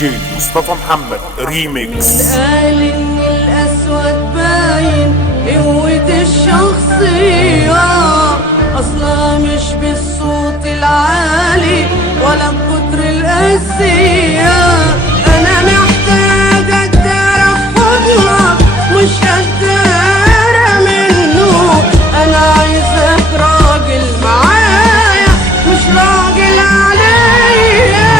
جي مصطفى محمد ريميكس. قال ان الاسود باين قوة الشخصية، اصلا مش بالصوت العالي ولا بكتر القاسية. انا محتاجة اتدارى في حضنك، مش قدارة منه. انا عايزك راجل معايا مش راجل عليا.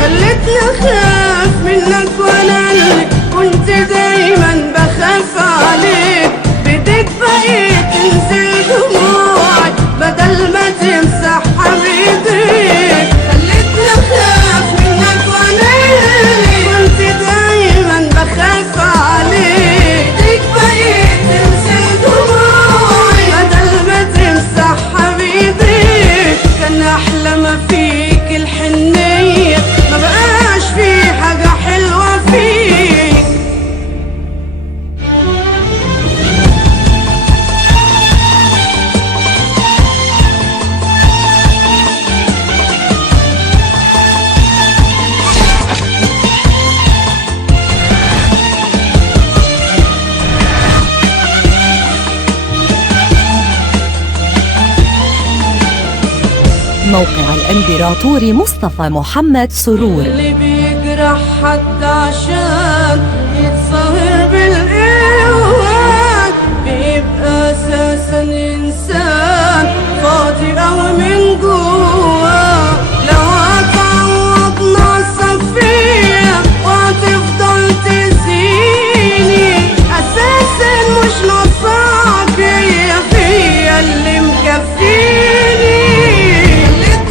خلتني اخاف منك وانا اللي كنت دايما بخاف عليك. بدك بقيت تنزل دموعي بدل ما تمسحها بايديك. خلتني اخاف منك وانا اللي كنت دايما بخاف عليك. بدك بقيت تنزل دموعي بدل ما تمسحها بايديك. كان احلى ما فيك الحنية، ما بقاش في حاجة حلوة فيك. موقع الإمبراطور مصطفى محمد سرور. اللي بيجرح حد عشان يتصهر بالقوات بيبقى اساسا انسان فاضي قوي من جواه. لو هتعوض ناقصك فيا وهتفضل تزيني، اساسا مش ناقصاك هي فيا اللي مكفيني.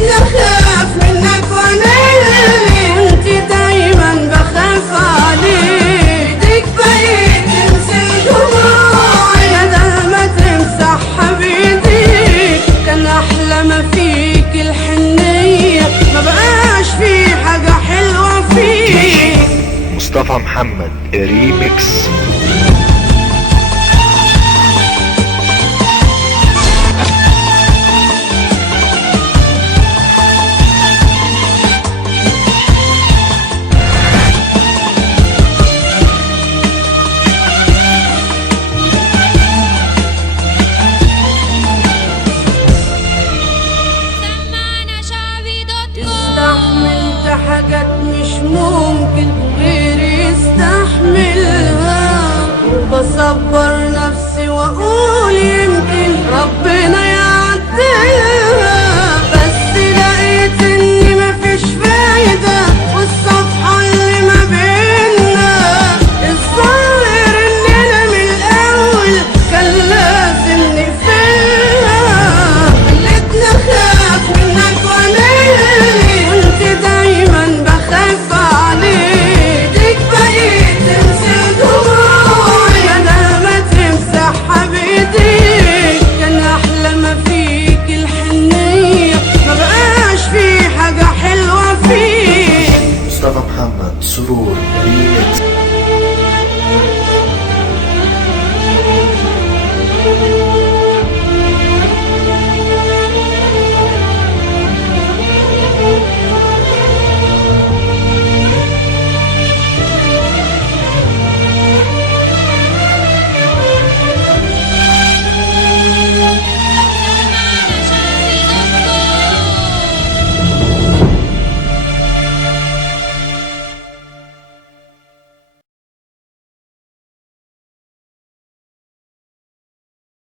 اخاف منك وانا اللي كنت دايما بخاف عليك. بدك بقيت تنزل دموعي بدل ما تمسحها بايديك. كان احلى ما فيك الحنية، ما بقاش في حاجة حلوة فيك. مصطفى محمد ريميكس.